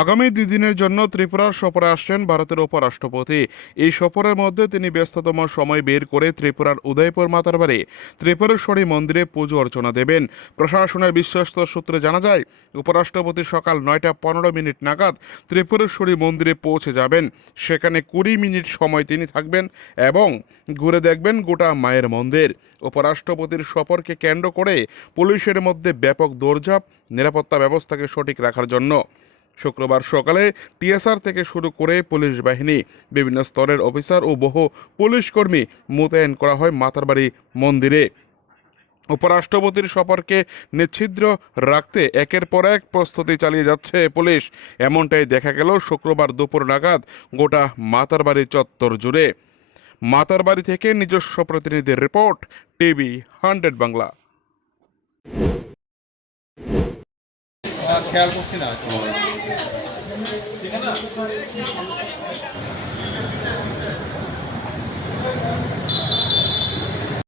আগামী 2 দিনের জন্য ত্রিপুরার সফরে আসছেন ভারতের উপরাষ্ট্রপতি। এই সফরের মধ্যে তিনি ব্যস্ততম সময় বের করে ত্রিপুরার উদয়পুর মাতারবাড়ি ত্রিপুরেশ্বরী মন্দিরে পুজো অর্চনা দেবেন। প্রশাসনের বিশ্বস্ত সূত্রে জানা যায়, উপরাষ্ট্রপতি সকাল 9:15 নাগাদ ত্রিপুরেশ্বরী মন্দিরে পৌঁছে যাবেন। সেখানে 20 মিনিট সময় তিনি থাকবেন এবং ঘুরে দেখবেন গোটা মায়ের মন্দির। উপরাষ্ট্রপতির সফরকে কেন্দ্র করে পুলিশের মধ্যে ব্যাপক দৌড়ঝাঁপ, নিরাপত্তা ব্যবস্থাকে সঠিক রাখার জন্য শুক্রবার সকালে টিএসআর থেকে শুরু করে পুলিশ বাহিনী, বিভিন্ন স্তরের অফিসার ও বহু পুলিশ কর্মী মোতায়েন করা হয় মাতারবাড়ি মন্দিরে। উপরাষ্ট্রপতির সফরকে নিচ্ছিদ্র রাখতে একের পর এক প্রস্তুতি চালিয়ে যাচ্ছে পুলিশ। এমনটাই দেখা গেল শুক্রবার দুপুর নাগাদ গোটা মাতারবাড়ি চত্বর জুড়ে। মাতারবাড়ি থেকে নিজস্ব প্রতিনিধির রিপোর্ট, টিভি 100 বাংলা। খেয়াল করছি না।